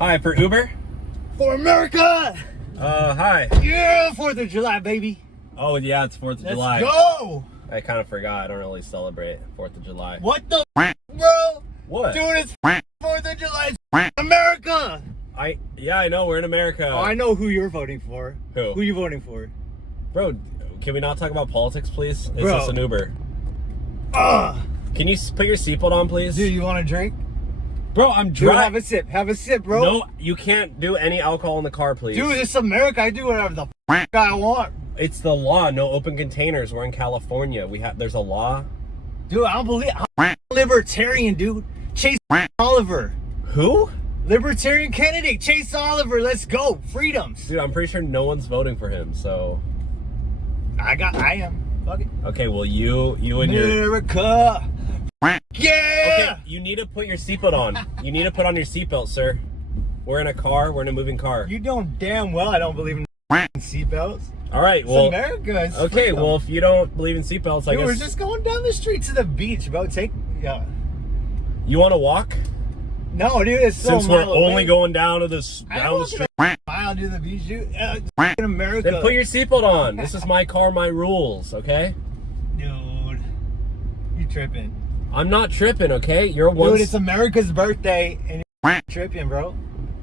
Hi, for Uber? For America! Hi. Yeah, 4th of July, baby. Oh, yeah, it's 4th of July. Let's go! I kind of forgot. I don't really celebrate 4th of July. What the bro? What? Dude, it's 4th of July. It's America! Yeah, I know. We're in America. Oh, I know who you're voting for. Who? Who you voting for? Bro, can we not talk about politics, please? Is Bro. this an Uber? Ugh. Can you put your seatbelt on, please? Dude, you want a drink? Bro, I'm Dude, driving. have a sip. Have a sip, bro. No, you can't do any alcohol in the car, please. Dude, it's America. I do whatever the I want. It's the law. No open containers. We're in California. There's a law. Dude, I don't believe I'm libertarian, dude. Chase Oliver. Who? Libertarian candidate, Chase Oliver. Let's go. Freedoms. Dude, I'm pretty sure no one's voting for him, so. I am. Fuck it. Okay, well, you and your. America. Yeah. Okay, you need to put your seatbelt on. You need to put on your seatbelt, sir. We're in a car. We're in a moving car. You know damn well I don't believe in seatbelts. All right, well. It's America. It's okay, freedom. well, if you don't believe in seatbelts, I Dude, guess. we're just going down the street to the beach, bro. You want to walk? No, dude, it's so Since we're only going down to this down the street. I'll do the beach, dude. In America. Then put your seatbelt on. This is my car, my rules, okay? Dude, you tripping. I'm not tripping, okay? You're one. Dude, it's America's birthday and you're tripping, bro.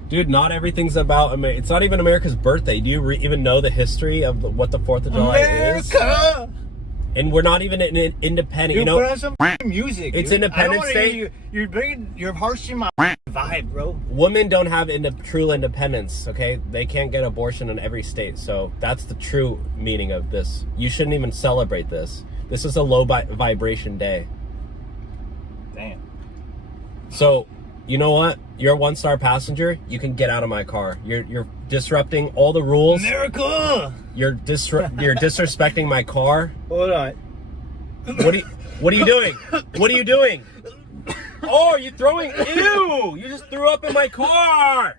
Dude, not everything's about America. It's not even America's birthday. Do you even know the history of what the 4th of July is? America! And we're not even an independent, Dude, you know? put on some music. It's dude. Independence I don't wanna Day. hear you're harshing my vibe, bro. Women don't have true independence, okay? They can't get abortion in every state. So that's the true meaning of this. You shouldn't even celebrate this. This is a low vibration day. Damn. So, you know what? You're a one-star passenger. You can get out of my car. You're disrupting all the rules. America! You're disrespecting my car. Hold on. What are you doing? What are you doing? Oh, you're throwing. Ew! You just threw up in my car.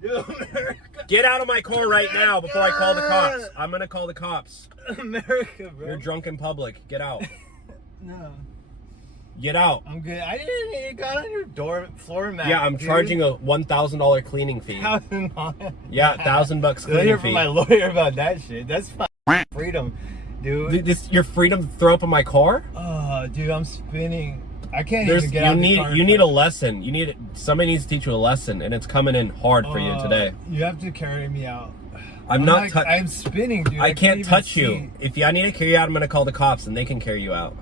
Dude, America. Get out of my car right now before I call the cops. I'm gonna call the cops. America, bro. You're drunk in public. Get out. No. Get out. I'm good. I didn't it got on your floor mat. Yeah, I'm charging a $1,000 cleaning fee. $1,000. Yeah, $1,000 You'll cleaning hear fee. from my lawyer about that shit. That's freedom, dude. Your freedom to throw up in my car? Oh, dude, I'm spinning. I can't even get out of the car. You need a lesson. Somebody needs to teach you a lesson, and it's coming in hard for you today. You have to carry me out. I'm spinning, dude. I can't touch you. If I need to carry you out, I'm gonna call the cops, and they can carry you out.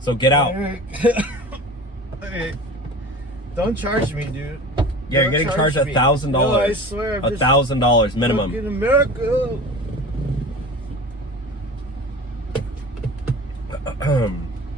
So get out. Okay. Don't charge me, dude. Yeah, you're getting charged $1,000. No, I swear. $1,000 minimum. In America.